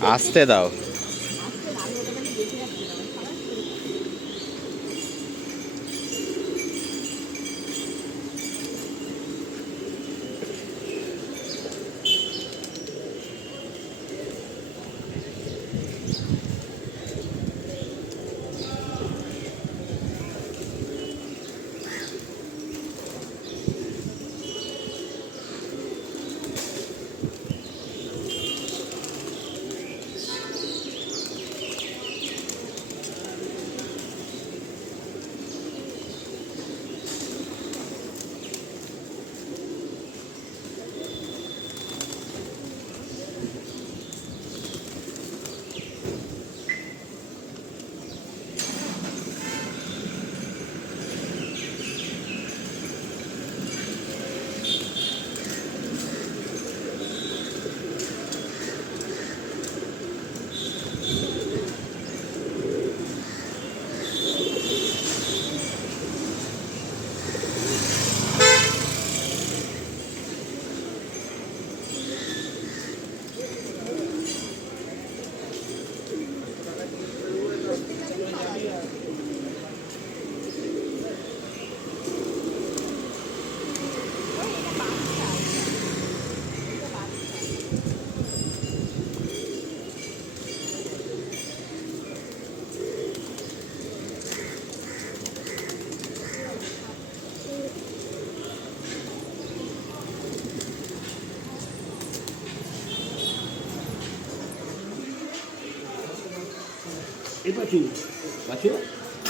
আসতে দাও।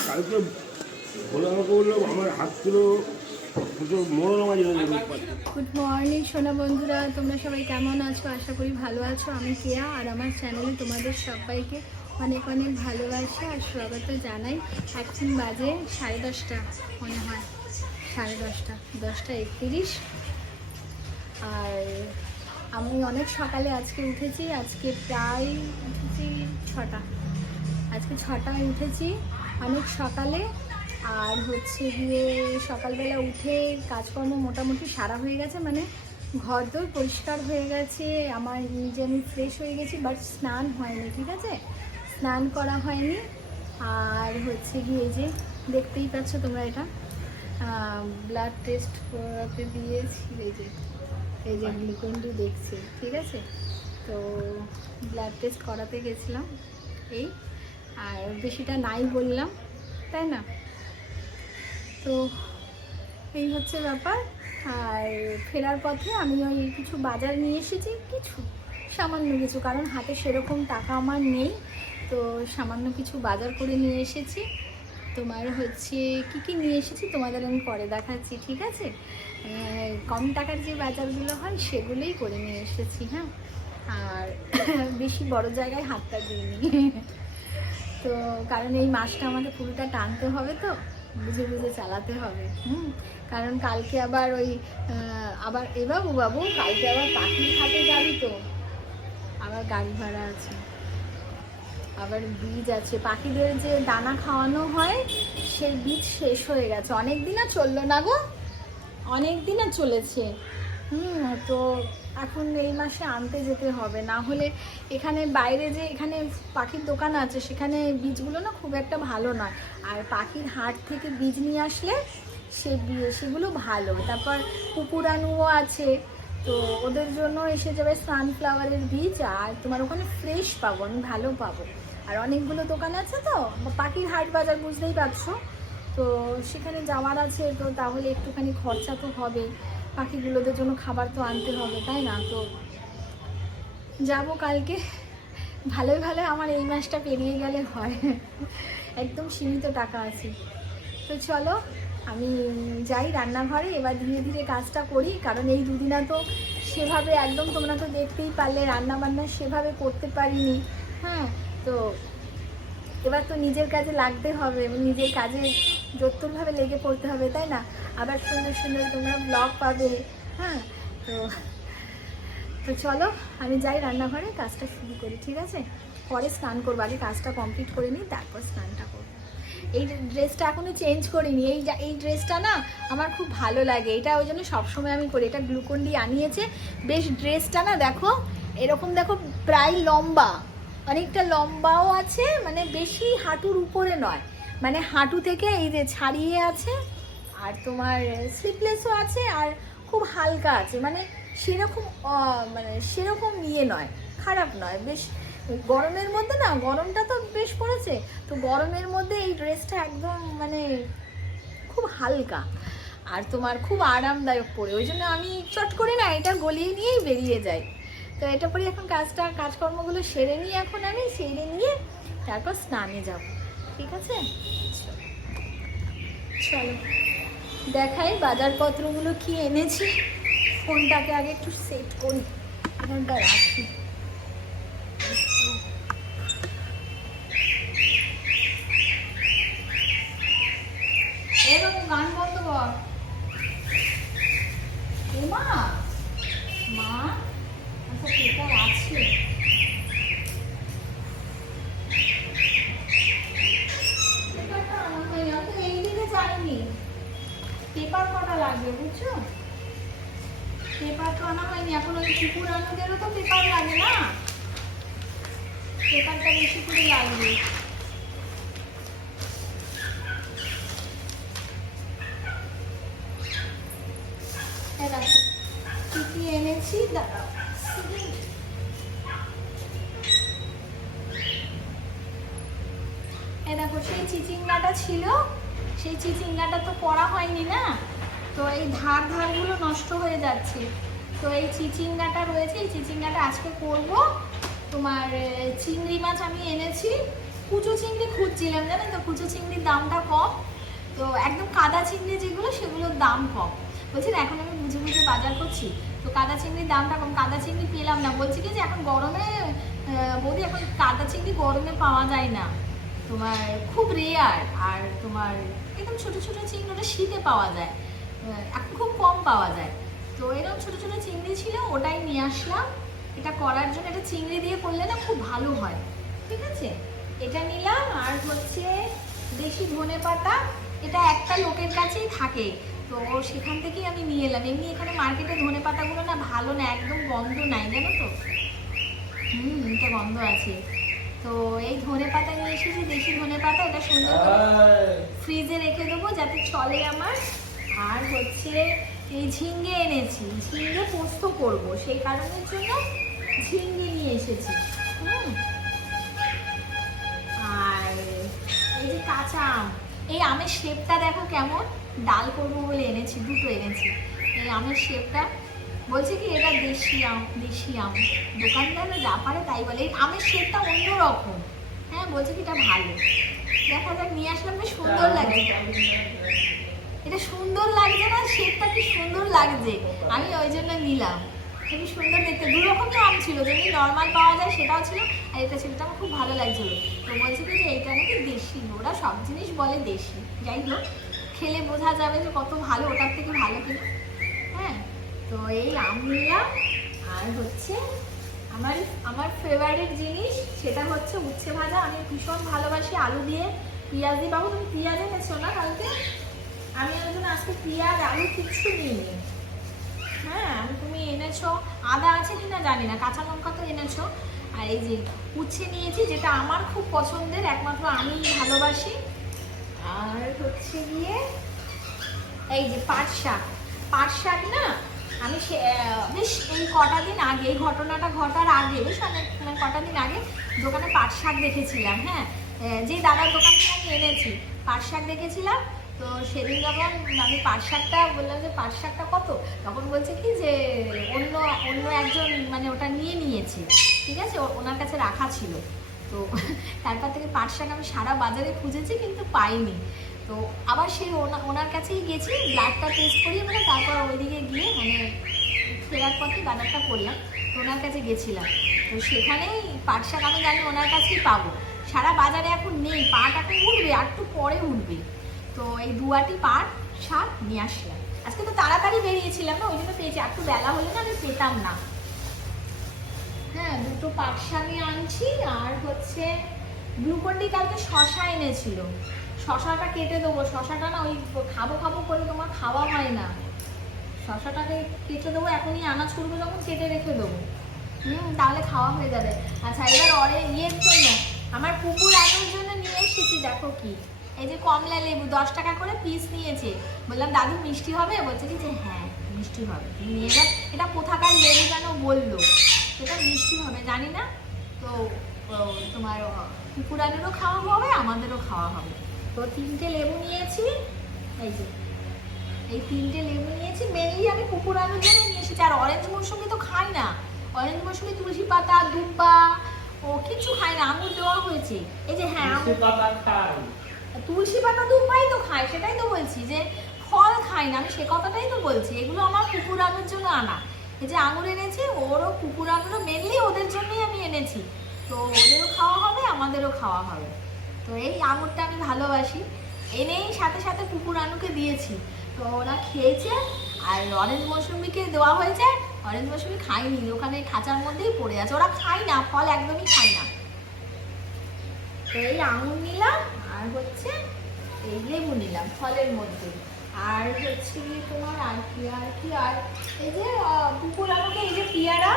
কালকে বলল আমার গুড মর্নিং সোনা বন্ধুরা। তোমরা সবাই কেমন আছো? আশা করি ভালো আছো। আমি কেয়া আর আমার চ্যানেলে তোমাদের সবাইকে অনেক অনেক ভালোবাসা আর স্বাগত জানাই। এখন বাজে সাড়ে দশটা, মনে হয়। সাড়ে দশটা দশটা একত্রিশ। আর আমি অনেক সকালে আজকে উঠেছি। আজকে প্রায় উঠেছি ছটা। আজকে ছটায় উঠেছি অনেক সকালে। আর হচ্ছে গিয়ে সকালবেলা উঠে কাজকর্ম মোটামুটি সারা হয়ে গেছে মানে ঘর দোর পরিষ্কার হয়ে গেছে, আমার নিজে আমি ফ্রেশ হয়ে গেছি বাট স্নান হয়নি, ঠিক আছে? স্নান করা হয়নি। আর হচ্ছে গিয়ে যে দেখতেই পাচ্ছ তোমরা এটা ব্লাড টেস্ট করাতে দিয়েছি এই যে এই যে গ্লুকন্ডি দেখছে, ঠিক আছে? তো ব্লাড টেস্ট করাতে গেছিলাম, এই আর বেশিটা নাই বললাম, তাই না? তো এই হচ্ছে ব্যাপার। আর ফেরার পথে আমি ওই কিছু বাজার নিয়ে এসেছি, কিছু সামান্য কিছু, কারণ হাতে সেরকম টাকা আমার নেই। তো সামান্য কিছু বাজার করে নিয়ে এসেছি। তোমার হচ্ছে কি কি নিয়ে এসেছি তোমাদের আমি পরে দেখাচ্ছি, ঠিক আছে? কম টাকার যে বাজারগুলো হয় সেগুলোই করে নিয়ে এসেছি হ্যাঁ? আর বেশি বড় জায়গায় হাতটা দিইনি। তো কারণ এই মাসটা আমাকে পুরোটা টানতে হবে তো, বুঝে বুঝে চালাতে হবে। হুম, কারণ কালকে আবার ওই আবার এ বাবু বাবু কালকে আবার পাখির হাটে যাবি তো। আবার গাড়ি ভাড়া আছে। আবার বীজ আছে। পাখিদের যে দানা খাওয়ানো হয়, সেই বীজ শেষ হয়ে গেছে। অনেক দিন চলল না গো। অনেক দিন চলেছে। হুম, তো এখন এই মাসে আনতে যেতে হবে। না হলে এখানে বাইরে যে এখানে পাখির দোকান আছে, সেখানে বীজগুলো না খুব একটা ভালো নয়। আর পাখির হাট থেকে বীজ নিয়ে আসলে সে সেগুলো ভালো। তারপর কুকুরানুও আছে, তো ওদের জন্য এসে যাবে সানফ্লাওয়ারের বীজ, আর তোমার ওখানে ফ্রেশ পাবো, আমি ভালো পাবো। আর অনেকগুলো দোকান আছে তো, পাখির হাট বাজার বুঝতেই পারছ। তো সেখানে যাওয়ার আছে, তো তাহলে একটুখানি খরচা তো হবে পাখিগুলোদের জন্য খাবার তো আনতে হবে, তাই না? তো যাব কালকে। ভালোই ভালো আমার এই মাসটা পেরিয়ে গেলে হয়। একদম সীমিত টাকা আছে। তো চলো, আমি যাই রান্নাঘরে, এবার ধীরে ধীরে কাজটা করি, কারণ এই দুদিনা তো সেভাবে একদম তোমরা তো দেখতেই পারলে রান্না বান্না সেভাবে করতে পারিনি। হ্যাঁ তো এবার তো নিজের কাজে লাগতে হবে, নিজের কাজে যত্তরভাবে লেগে পড়তে হবে, তাই না? আবার সুন্দর সুন্দর তোমরা ব্লগ পাবে হ্যাঁ? তো তো চলো, আমি যাই রান্নাঘরে, কাজটা শুরু করি, ঠিক আছে? পরে স্নান করব, আগে কাজটা কমপ্লিট করে নিই, তারপর স্নানটা করব। এই ড্রেসটা এখনও চেঞ্জ করিনি, এই এই ড্রেসটা না আমার খুব ভালো লাগে, এটা ওই জন্য সবসময় আমি করি এটা গ্লুকন্ডি আনিয়েছে। বেশ ড্রেসটা না, দেখো, এরকম দেখো প্রায় লম্বা, অনেকটা লম্বাও আছে মানে বেশি হাঁটুর উপরে নয়। মানে হাঁটু থেকে এই যে ছাড়িয়ে আছে, আর তোমার স্লিপলেসও আছে, আর খুব হালকা আছে। মানে সেরকম মানে সেরকম ইয়ে নয়, খারাপ নয়। বেশ গরমের মধ্যে না, গরমটা তো বেশ পড়েছে, তো গরমের মধ্যে এই ড্রেসটা একদম মানে খুব হালকা। আর তোমার খুব আরামদায়ক পরে, ওই জন্য আমি চট করে না এটা গলিয়ে নিয়েই বেরিয়ে যাই। তো এটা পরে এখন কাজটা, কাজকর্মগুলো সেরে নিয়ে এখন আমি, সেরে নিয়ে তারপর স্নানে যাব। ঠিক আছে? চলো। দেখাই বাজারপত্রগুলো কি এনেছি। ফোনটাকে আগে একটু সেট করি। ফোনটা রাখি এরকম গান বন্ধ কর এ মা মা আচ্ছা পেপার আছে পেপারটা আমার হয়নি অত এই দিকে যায়নি পেপার কটা লাগবে বুঝছ পেপার তো আনা হয়নি এখন ওই কুকুর আনুদেরও তো পেপার লাগে না পেপারটা বেশি করে লাগবে এই দেখো কি কি এনেছি দাঁড়াও এ দেখো সেই চিচিঙ্গাটা ছিল। সেই চিচিঙ্গাটা তো পড়া হয়নি না? তো এই ধার ধারগুলো নষ্ট হয়ে যাচ্ছে। তো এই চিচিঙ্গাটা রয়েছে, এই চিচিঙ্গাটা আজকে করব। তোমার চিংড়ি মাছ আমি এনেছি। কুচু চিংড়ি খুঁজছিলাম, জানেন তো? কুচু চিংড়ির দামটা কম। তো একদম কাদা চিংড়ি যেগুলো, সেগুলোর দাম কম। বলছি না, এখন আমি বুঝে বুঝে বাজার করছি। তো কাদা চিংড়ির দামটা কম, কাদা চিংড়ি পেলাম না। বলছি কি যে এখন গরমে বৌদি, এখন কাদা চিংড়ি গরমে পাওয়া যায় না। তোমার খুব রেয়ার আর তোমার একদম ছোট ছোট চিংড়ি ওটা শীতে পাওয়া যায়। এখন খুব কম পাওয়া যায়। তো এরকম ছোট ছোট চিংড়ি ছিল, ওটাই নিয়ে আসলাম। এটা করার জন্য এটা চিংড়ি দিয়ে করলে না খুব ভালো হয়। ঠিক আছে? এটা নিলাম আর হচ্ছে দেশি ধনে পাতা। এটা একটা লোকের কাছেই থাকে। তো সেখান থেকেই আমি নিয়ে এলাম। এমনি এখানে মার্কেটে ধনে পাতাগুলো না ভালো না, একদম গন্ধ নাই, জানো তো? হুম এটা গন্ধ আছে। তো এই ধনে পাতা নিয়ে এসেছি দেশি ধনে পাতা এটা সুন্দর করে ফ্রিজে রেখে দেবো যাতে চলে আমার। আর হচ্ছে এই ঝিঙ্গে এনেছি ঝিঙ্গে পোস্ত করব সেই কারণের জন্য ঝিঙ্গে নিয়ে এসেছি হুম। আর এই যে কাঁচা আম এই আমের শেপটা দেখো কেমন? ডাল করব বলে এনেছি দুটো এনেছি। এই আমের শেপটা বলছে কি, এটা দেশি আম দেশি আম। দোকানদাররা যা পারে তাই বলে। আমের শেপটা অন্যরকম। হ্যাঁ বলছে কি, এটা ভালো। দেখা যাক, নিয়ে আসলাম, বেশ সুন্দর লাগে। এটা সুন্দর লাগছে না? শেপটা কি সুন্দর লাগছে? আমি ওই জন্য নিলাম। খুবই সুন্দর দেখতে। দু রকমই আম ছিল। যেমনি নর্মাল পাওয়া যায়, সেটাও ছিল। আর এটা ছিল আমার খুব ভালো লাগছিল। তো বলছে কি, যে এটা নাকি দেশি। ওরা সব জিনিস বলে দেশি। যাই হোক, খেলে বোঝা যাবে যে কত ভালো, ওটার থেকে ভালো কিনা। হ্যাঁ। তো এই আম নিলাম। আর হচ্ছে আমার আমার ফেভারিট জিনিস সেটা হচ্ছে উচ্ছে ভাজা। আমি ভীষণ ভালোবাসি আলু দিয়ে পেঁয়াজ দিয়ে। বাবু, তুমি পেঁয়াজ এনেছো না কালকে? আমি ওই জন্য আজকে পেঁয়াজ, আলু কিচ্ছু নিইনি। হ্যাঁ তুমি এনেছো। আদা আছে কিনা জানি না, কাঁচা লঙ্কা তো এনেছো। আর এই যে উচ্ছে নিয়েছি, যেটা আমার খুব পছন্দের, একমাত্র আমি ভালোবাসি। আর হচ্ছে গিয়ে এই যে পাট শাক পাট শাক না আমি বেশ এই কটা দিন আগে, এই ঘটনাটা ঘটার আগে, বেশ মানে কটা দিন আগে দোকানে পাট শাক দেখেছিলাম হ্যাঁ? যে দাদার দোকান থেকে আমি এনেছি, পাট শাক দেখেছিলাম। তো সেদিন যখন আমি পাট শাকটা, বললাম যে পাট শাকটা কত? তখন বলছে কি যে অন্য অন্য একজন মানে ওটা নিয়ে নিয়েছে, ঠিক আছে? ওনার কাছে রাখা ছিল। তো তারপর থেকে পাট শাক আমি সারা বাজারে খুঁজেছি, কিন্তু পাইনি। তো আবার সেই ওনা- ওনার কাছেই গেছি ব্লাডটা টেস্ট করিয়ে মানে তারপর ওইদিকে গিয়ে মানে ফেরার পথে বাজারটা করলাম, তো ওনার কাছে গেছিলাম। তো সেখানেই পাট শাক আমি জানি ওনার কাছেই পাবো। সারা বাজারে এখন নেই পাট এখন উঠবে, আর একটু পরে উঠবে। তো এই দুয়াটি পাট, শাক নিয়ে আসলাম। আজকে তো তাড়াতাড়ি বেরিয়েছিলাম না, ওই জন্য পেয়েছি। একটু বেলা হলে না আমি পেতাম না। হ্যাঁ দুটো পাট শাকই আনছি, আর হচ্ছে গ্লুকন্ডি কালকে শশা এনেছিল। শশাটা কেটে দেবো। শশাটা না ওই খাব খাব করে তোমার খাওয়া হয় না। শশাটাকে কেটে দেবো এখনই আনাজ করব যখন কেটে রেখে দেবো। হুম তাহলে খাওয়া হয়ে যাবে। আচ্ছা এবার অরে ইয়ের জন্য আমার কুকুর আনুর জন্য নিয়ে এসেছি দেখো কি। এই যে কমলা লেবু দশ টাকা করে পিস নিয়েছে। বললাম দাদু মিষ্টি হবে? বলছে কি যে হ্যাঁ মিষ্টি হবে। নিয়ে যাও। এটা কোথাকার লেবু যেন বলল। সেটা মিষ্টি হবে জানি না। তো তোমার ও, কুকুর আনুরও খাওয়া হবে আমাদেরও খাওয়া হবে। তো তিনটে লেবু নিয়েছি। এই যে এই তিনটে লেবু নিয়েছি। মেনলি আমি কুকুর আলুর জন্য নিয়ে এসেছি আর অরেঞ্জ মৌসুমি তো খাই না। অরেঞ্জ মৌসুমি তুলসী পাতা দুব্বা ও কিছু খাই না আঙুর দেওয়া হয়েছে। এই যে হ্যাঁ আঙুর তুলসী পাতা দুব্বাই তো খাই সেটাই তো বলছি যে ফল খাই না। আমি সে কথাটাই তো বলছি। এগুলো আমার কুকুর আলুর জন্য আনা। এই যে আঙুর এনেছি ওরও কুকুর আলুরও মেনলি ওদের জন্যই আমি এনেছি। তো ওদেরও খাওয়া হবে আমাদেরও খাওয়া হবে। তো এই আঙুরটা আমি ভালোবাসি। এনেই সাথে সাথে কুকুর আনুকে দিয়েছি। তো ওরা খেয়েছে, আর অরেঞ্জ মৌসুমিকে দেওয়া হয়েছে অরেঞ্জ মৌসুমি খাইনি ওখানে খাঁচার মধ্যেই পড়ে আছে। ওরা খায় না, ফল একদমই খায় না। তো এই আঙুর নিলাম, আর হচ্ছে এই লেবু নিলাম ফলের মধ্যে। আর হচ্ছে গিয়ে তোমার আর কি আর কি, আর এই যে কুকুর আনুকে এই যে পিয়ারা,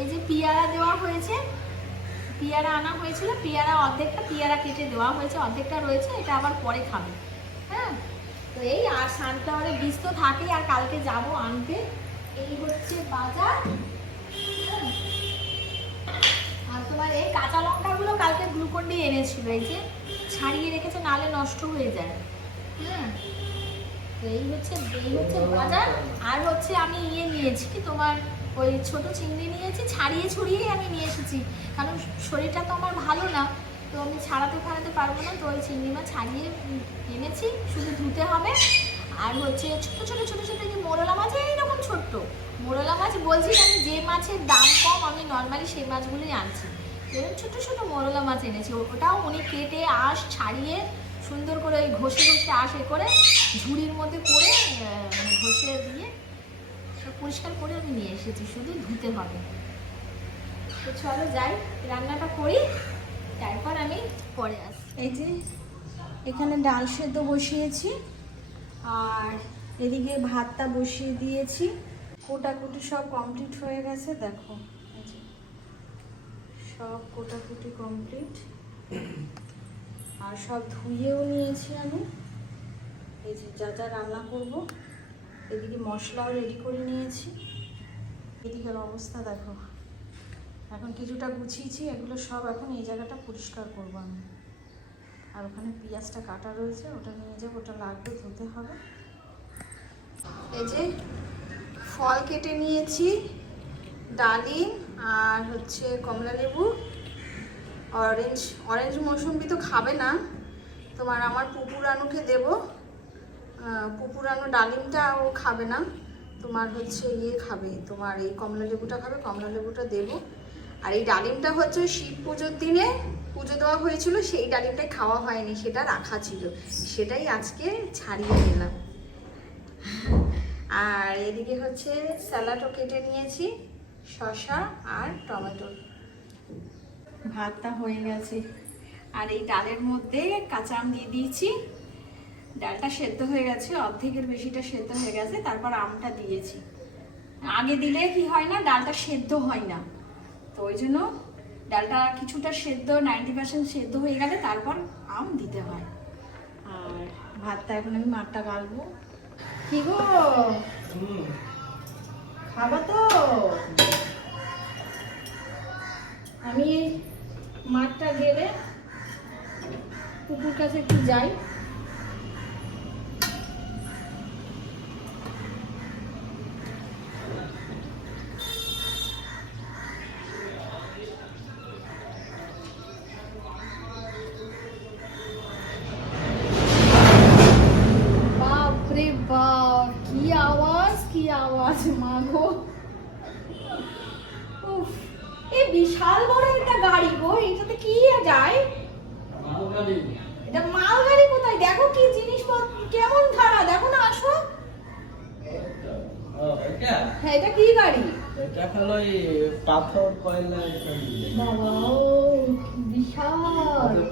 এই যে পিয়ারা দেওয়া হয়েছে পিয়ারা আনা হয়েছিল, পিয়ারা অর্ধেকটা, পিয়ারা কেটে দেওয়া হয়েছে, অর্ধেকটা রয়েছে, এটা আবার পরে খাবে। হ্যাঁ? তো এই আর সানফ্লাওয়ারের বীজ তো থাকেই, আর কালকে যাব আনতে। এই হচ্ছে বাজার। হ্যাঁ। আর তোমার এই কাঁচা লঙ্কাগুলো কালকে গ্লুকন ডি এনেছিল, এই যে ছাড়িয়ে রেখেছে, নালে নষ্ট হয়ে যায়। হ্যাঁ? তো এই হচ্ছে এই হচ্ছে বাজার। আর হচ্ছে আমি ইয়ে নিয়েছি, তোমার ওই ছোট চিংড়ি নিয়েছি, ছাড়িয়ে ছড়িয়েই আমি নিয়ে এসেছি। কারণ শরীরটা তো আমার ভালো না, তো আমি ছাড়াতে ফাড়াতে পারব না, তো ওই চিংড়ি মাছ ছাড়িয়ে এনেছি, শুধু ধুতে হবে। আর হচ্ছে ছোট ছোট ছোট ছোট যে মোরলা মাছ, এইরকম ছোট্ট। মোরলা মাছ বলছি আমি যে মাছের দাম কম, আমি নর্মালি সেই মাছগুলোই আনছি। এরকম ছোট ছোট মোরলা মাছ এনেছি। ওটাও উনি কেটে, আঁশ ছাড়িয়ে সুন্দর করে ওই ঘষে ঘষে, আঁশ করে ঝুড়ির মধ্যে করে মানে ঘষে দিয়ে পরিষ্কার করে আমি নিয়ে এসেছি, শুধু ধুতে হবে। তো চলো যাই, রান্নাটা করি, তারপর আমি পরে আস এই যে, এখানে ডাল সেদ্ধ বসিয়েছি, আর এদিকে ভাতটা বসিয়ে দিয়েছি। কোটাকুটি সব কমপ্লিট হয়ে গেছে, দেখো। সব কোটাকুটি কমপ্লিট আর সব ধুয়েও নিয়েছি আমি। এই যে, যা যা রান্না করব। এদিকে মশলাও রেডি করে নিয়েছি। এদিকের অবস্থা দেখো। এখন কিছুটা গুছিয়েছি, এগুলো সব এখন এই জায়গাটা পরিষ্কার করব আমি। আর ওখানে পেঁয়াজটা কাটা রয়েছে, ওটা নিয়ে যাব, ওটা লাগবে, ধুতে হবে। এই যে ফল কেটে নিয়েছি, ডালিম আর হচ্ছে কমলা লেবু। অরেঞ্জ অরেঞ্জ মৌসুম্বি তো খাবে না, তোমার আমার পুপুরানুকে দেবো। আহ, পুপুরানো ডালিমটা ও খাবে না। তোমার হচ্ছে ইয়ে খাবে তোমার এই কমলা লেবুটা খাবে কমলা লেবুটা দেবো। আর এই ডালিমটা হচ্ছে শিব পুজোর দিনে পুজো দেওয়া হয়েছিল সেই ডালিমটাই খাওয়া হয়নি সেটা রাখা ছিল। সেটাই আজকে ছাড়িয়ে নিলাম। আর এদিকে হচ্ছে স্যালাডও কেটে নিয়েছি শসা আর টমেটো। ভাতটা হয়ে গেছে। আর এই ডালের মধ্যে কাঁচা আম দিয়ে দিয়েছি। ডালটা সেদ্ধ হয়ে গেছে, অর্ধেকের বেশিটা সেদ্ধ হয়ে গেছে, তারপর আমটা দিয়েছি। আগে দিলে কি হয় না, ডালটা সেদ্ধ হয় না। তো ওই জন্য ডালটা কিছুটা সেদ্ধ, নাইনটি পার্সেন্ট সেদ্ধ হয়ে গেলে তারপর আম দিতে হয়। আর ভাতটা এখন আমি মাঠটা গালবো কি গো? খাবা তো? আমি মাঠটা গেলে কুকুর কাছে একটু যাই।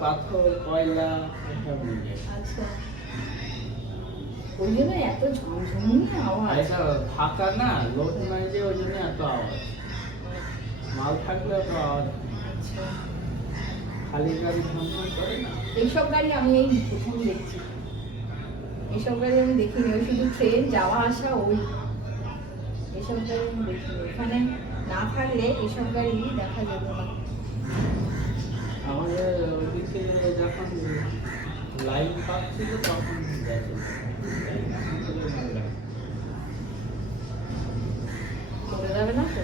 পাথর কয়লা মিলে। আচ্ছা। ওই জন্য এত আওয়াজ? এটা ফাঁকা না লোড নাই যে ওই জন্য এত আওয়াজ। মাল থাকলে আওয়াজ খালি গাড়ি ঝমঝম করে না? এইসব গাড়ি আমি এই প্রথম দেখছি। এইসব গাড়ি আমি দেখিনি ওই শুধু ট্রেন যাওয়া আসা ওই। এসব গাড়ি আমি দেখিনি। এখানে না থাকলে এসব গাড়ি দেখা যেত না। আমাদের ওইদিকে যখন লাইন পাচ্ছিল তখন। চলে যাবে না তো?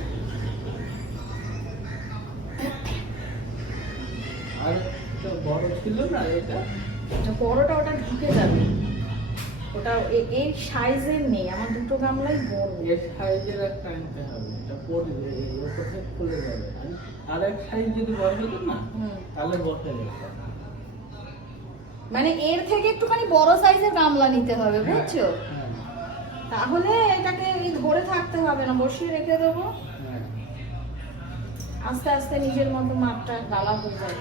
আর তো বড় ছিল না এটা? বড়টা ওটা ঢুকে যাবে। ওটা এ- এই সাইজের নেই আমার দুটো গামলাই বড়। এর সাইজের একটা আনতে হবে এটা পড়বে থেকে খুলে যাবে। আর- এক সাইজ যদি বড় হতো না তাহলে বসে যেত মানে এর থেকে একটুখানি বড় সাইজের গামলা নিতে হবে বুঝছ? হ্যাঁ। তাহলে এটাকে ধরে থাকতে হবে না বসিয়ে রেখে দেবো। হ্যাঁ। আস্তে আস্তে নিজের মতো মাপটা গালা হয়ে যাবে।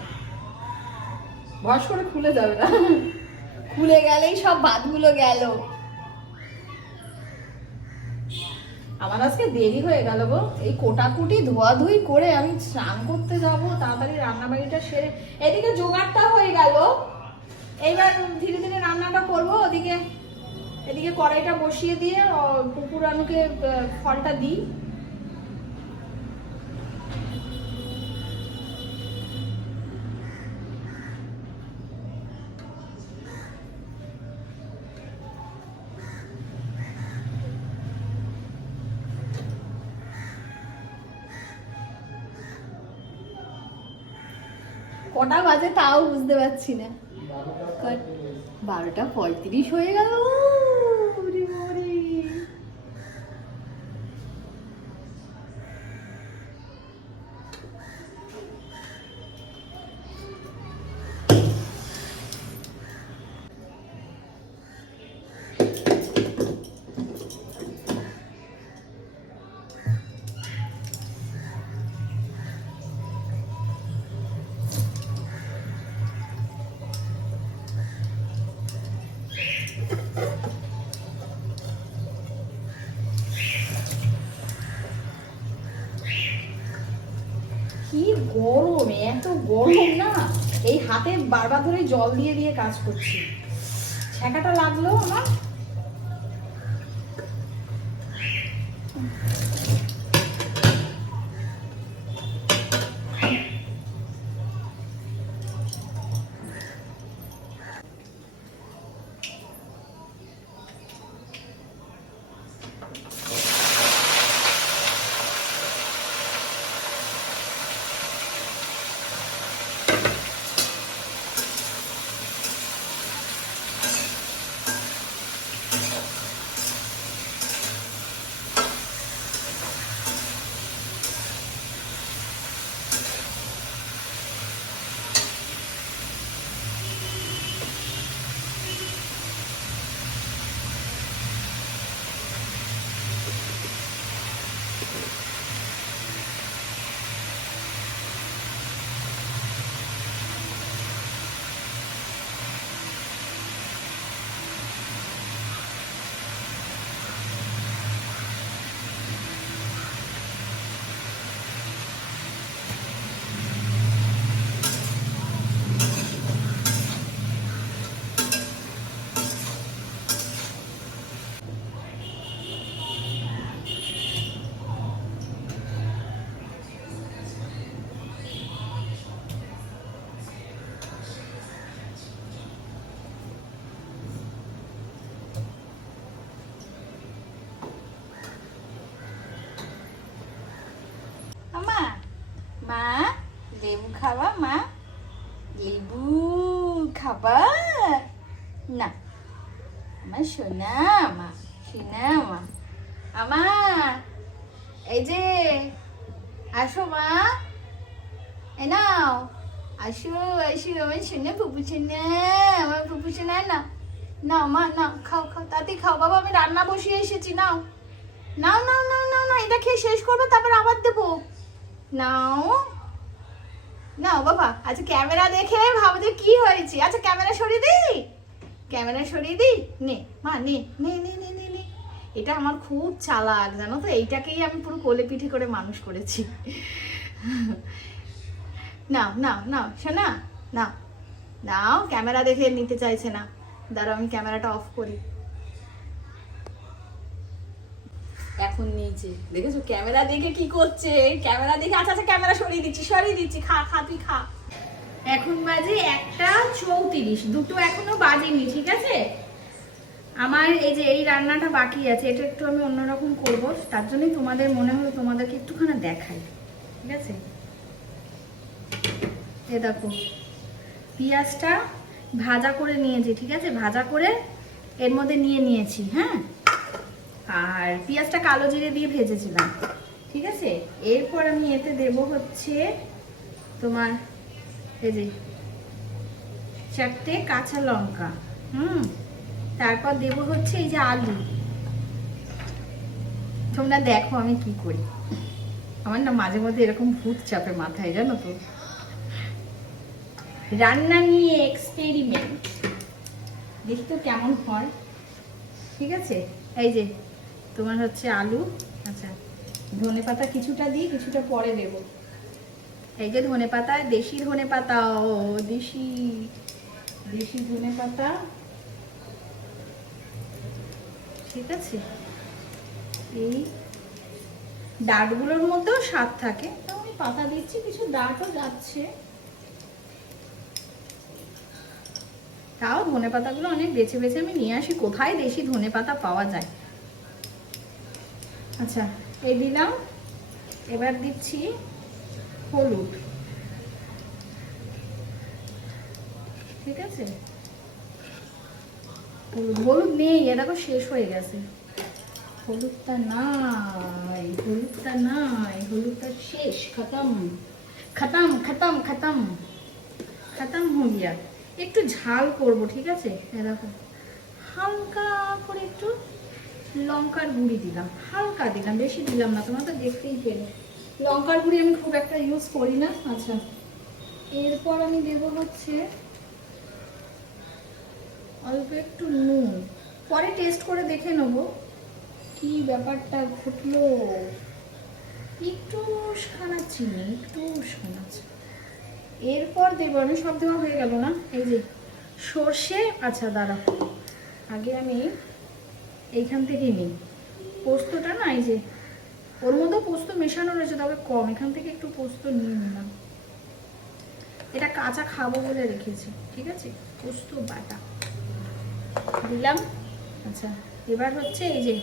বয়স করে খুলে যাবে না। খুলে গেলেই সব বাদগুলো গেল। আমার আজকে দেরি হয়ে গেল গো। এই কোটাকুটি ধোয়াধুয়ি করে আমি স্নান করতে যাব তাড়াতাড়ি রান্না বাড়িটা সেরে। এদিকে জোগাড়টা হয়ে গেল। এইবার ধীরে ধীরে রান্নাটা করব ওদিকে এদিকে কড়াইটা বসিয়ে দিয়ে ও, পুকুর আনুকে ফলটা দিই। তাও বুঝতে পারছি না। বারোটা পঁয়ত্রিশ হয়ে গেল এত গরম না? এই হাতে বারবার ধরে জল দিয়ে দিয়ে কাজ করছি। ছ্যাঁকাটা লাগল আমার আমা মা খাবা, মা? লেবু খাবা? না। আমার সোনা, মা। সোনা, মা। আমা, এই যে, আসো, মা। এ নাও। আসো আসো, আমার সোনা পুপু সোনা, আমার পুপু সোনা না নাও। মা, নাও, খাও খাও, তাতে খাও। বাবা, আমি রান্না বসিয়ে এসেছি, নাও। নাও নাও নাও নাও না এটা খেয়ে শেষ করবে, তারপর আবার দেবো। নাও। নাও বাবা আচ্ছা ক্যামেরা দেখে ভাবো যে কি হয়েছে। আচ্ছা ক্যামেরা সরিয়ে দিই ক্যামেরা সরিয়ে দিই নে, মা, নে নে নে নে নে নে। এটা আমার খুব চালাক, জানো তো? এইটাকেই আমি পুরো কোলে পিঠে করে মানুষ করেছি। নাও নাও নাও শোনা নাও। নাও, ক্যামেরা দেখে নিতে চাইছে না। দাঁড়াও, আমি ক্যামেরাটা অফ করি। এখন নিয়েছে দেখেছ? ক্যামেরা দেখে কি করছে? ক্যামেরা দেখে আচ্ছা আচ্ছা ক্যামেরা সরিয়ে দিচ্ছি সরিয়ে দিচ্ছি, খা খা, তুই খা। এখন বাজে একটা চৌত্রিশ, দুটো এখনও বাজেনি, ঠিক আছে? আমার এই যে এই রান্নাটা বাকি আছে, এটা একটু আমি অন্যরকম করব, তার জন্যই তোমাদের মনে হলো তোমাদেরকে একটুখানি দেখাই, ঠিক আছে? এ দেখো, পেঁয়াজটা ভাজা করে নিয়েছি, ঠিক আছে? ভাজা করে এর মধ্যে নিয়ে নিয়েছি হ্যাঁ? আর পেঁয়াজটা কালো জিরে দিয়ে ভেজেছিলাম, ঠিক আছে? এরপর আমি এতে দেব হচ্ছে তোমার এই যে চারটে কাঁচা লঙ্কা, হুম? তারপর দেব হচ্ছে এই যে আলু। তোমরা দেখো আমি কি করি। আমার না মাঝে মধ্যে এরকম ভূত চাপে মাথায়, জানো তো? রান্না নিয়ে এক্সপেরিমেন্ট দেখি তো কেমন হয়, ঠিক আছে? এই যে তোমার হচ্ছে আলু। আচ্ছা ধনে পাতা কিছুটা দিই, কিছুটা পরে দেব। এই যে ধনে পাতা, দেশি ধনে পাতা, ও দেশি দেশি ধনে পাতা। ঠিক আছে। এই ডাঁটগুলোর মধ্যেও স্বাদ থাকে। তো আমি পাতা দিচ্ছি, কিছু ডাঁটও যাচ্ছে। তাও ধনে পাতাগুলো অনেক বেছে বেছে আমি নিয়ে আসি। কোথায় দেশি ধনে পাতা পাওয়া যায়? আচ্ছা এই দিলাম। এবার দিচ্ছি হলুদ। ঠিক আছে? হলুদ নেই এ দেখো শেষ হয়ে গেছে। হলুদটা নাই হলুদটা নাই, হলুদটা শেষ, খতম। খতম খতম খতম। খতম হয়ে গিয়া। একটু ঝাল করব, ঠিক আছে? এরকম। হালকা করে একটু লঙ্কার গুঁড়ি দিলাম। হালকা দিলাম, বেশি দিলাম না তোমরা তো দেখতেই পেলে। লঙ্কার গুঁড়ি আমি খুব একটা ইউজ করি না। আচ্ছা এরপর আমি দেব হচ্ছে অল্প একটু নুন। পরে টেস্ট করে দেখে নেব কি ব্যাপারটা ঘটলো। একটু খানা চিনি, একটু খানা এরপর দেবো, আমি সব দেওয়া হয়ে গেল না? এই যে, সর্ষে আচ্ছা দাঁড়া আগে আমি এইখান থেকে নিই। পোস্তটা না, এই যে ওর মধ্যে পোস্ত মেশানো রয়েছে, তবে কম। এখান থেকে একটু পোস্ত নিয়ে নিলাম। এটা কাঁচা খাব বলে রেখেছি, ঠিক আছে? পোস্ত বাটা। দিলাম। আচ্ছা এবার হচ্ছে এই যে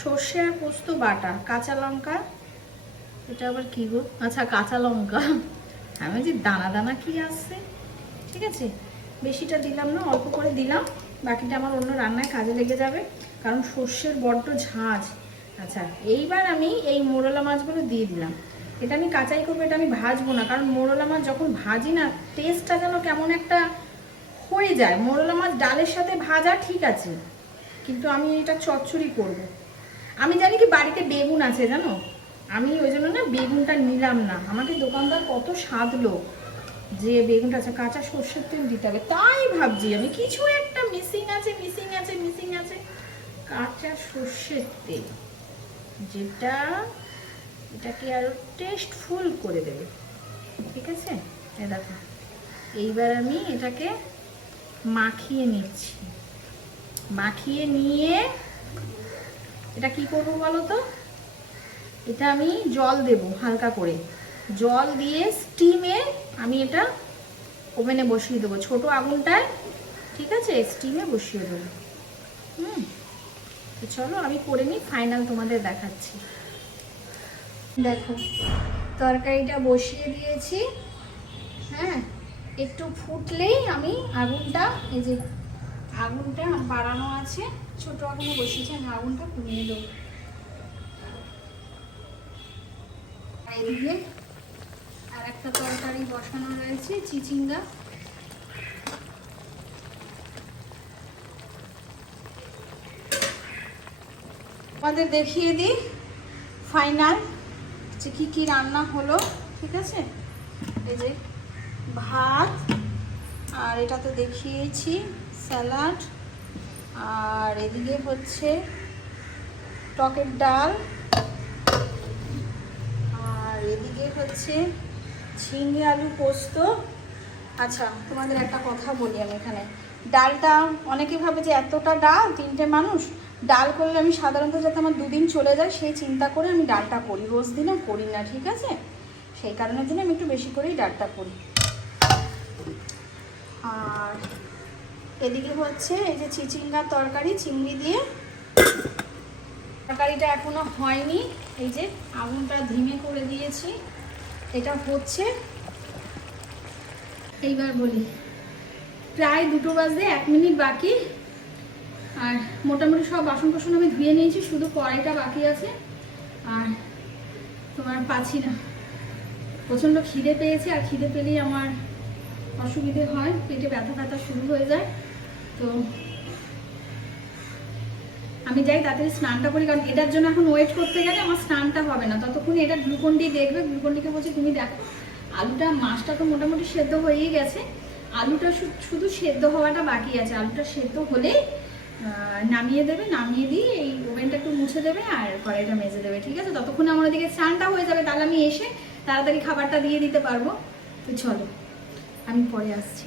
সর্ষে আর পোস্ত বাটা, কাঁচা লঙ্কা। এটা আবার কি গো? আচ্ছা কাঁচা লঙ্কা। আমি যে দানা দানা কি আসছে? ঠিক আছে? বেশিটা দিলাম না, অল্প করে দিলাম। বাকিটা আমার অন্য রান্নায় কাজে লেগে যাবে, কারণ সর্ষের বড্ড ঝাঁঝ আচ্ছা এইবার আমি এই মোরলা মাছগুলো দিয়ে দিলাম। এটা আমি কাঁচাই করব, এটা আমি ভাজবো না, কারণ মোরলা মাছ যখন ভাজি না টেস্টটা যেন কেমন একটা হয়ে যায়। মোরলা মাছ ডালের সাথে ভাজা ঠিক আছে, কিন্তু আমি এটা চচ্চড়ি করব। আমি জানি কি বাড়িতে বেগুন আছে, জানো? আমি ওই জন্য না বেগুনটা নিলাম না। আমাকে দোকানদার কত সাধলো যে বেগুনটা আছে, কাঁচা সর্ষের তেল দিতে হবে। তাই ভাবছি আমি, কিছু একটা মিসিং আছে মিসিং আছে মিসিং আছে। কাঁচা সর্ষের তেল। যেটা এটাকে আরও টেস্টফুল করে দেবে। ঠিক আছে? দেখো। এইবার আমি এটাকে মাখিয়ে নিচ্ছি। মাখিয়ে নিয়ে এটা কি করব বলো তো? এটা আমি জল দেব হালকা করে। জল দিয়ে স্টিমে আমি এটা ওভেনে বসিয়ে দেবো। ছোট আগুনটায়, ঠিক আছে? স্টিমে বসিয়ে দেবো। হুম? চলো আমি করে নিই ফাইনাল তোমাদের দেখাচ্ছি। দেখো, তরকারিটা বসিয়ে দিয়েছি। হ্যাঁ একটু ফুটলেই আমি আগুনটা, এই যে আগুনটা বাড়ানো আছে, ছোট আগুনে বসিয়েছি, আমি আগুনটা কমিয়ে দেবো। আর একটা তরকারি বসানো রয়েছে, চিচিঙ্গা। আমাদের দেখিয়ে দিই ফাইনাল যে কী কী রান্না হলো, ঠিক আছে? এই যে ভাত, আর এটা তো দেখিয়েছি, স্যালাড, আর এদিকে হচ্ছে টকের ডাল, আর এদিকে হচ্ছে ঝিঙে আলু পোস্ত। আচ্ছা তোমাদের একটা কথা বলি আমি এখানে। ডালটা অনেকে ভাবে যে এতটা ডাল, তিনটে মানুষ? ডাল করলে আমি সাধারণত যাতে আমার দুদিন চলে যায়, সেই চিন্তা করে আমি ডালটা করি। রোজ দিনে করি না, ঠিক আছে? সেই কারণের জন্য আমি একটু বেশি করেই ডালটা করি। আর এদিকে হচ্ছে এই যে চিচিঙ্গার তরকারি, চিংড়ি দিয়ে। তরকারিটা এখনও হয়নি। এই যে আগুনটা ধিমে করে দিয়েছি। এটা হচ্ছে, এইবার বলি। প্রায় দুটো বাজতে এক মিনিট বাকি। আর মোটামুটি সব বাসন কোসন আমি ধুয়ে নিয়েছি, শুধু কড়াইটা বাকি আছে। আর তোমার পাচ্ছি না। প্রচণ্ড খিদে পেয়েছে, আর খিদে পেলেই আমার অসুবিধে হয়, পেটে ব্যথা ব্যথা শুরু হয়ে যায়। তো আমি যাই তাড়াতাড়ি স্নানটা করি, কারণ এটার জন্য এখন ওয়েট করতে গেলে আমার স্নানটা হবে না। ততক্ষণ এটা গ্লুকন ডি দেখবে, গ্লুকন ডিকে বলছি, তুমি দেখো, আলুটা মাছটা তো মোটামুটি সেদ্ধ হয়েই গেছে। আলুটা শুধু সেদ্ধ হওয়াটা বাকি আছে। আলুটা সেদ্ধ হলেই নামিয়ে দেবে, নামিয়ে দিয়ে এই ওভেনটা একটু মুছে দেবে আর কড়াইটা মেজে দেবে, ঠিক আছে? ততক্ষণে আমার ওদিকে স্নানটা হয়ে যাবে, তাহলে আমি এসে তাড়াতাড়ি খাবারটা দিয়ে দিতে পারব। তো চলো, আমি পরে আসছি।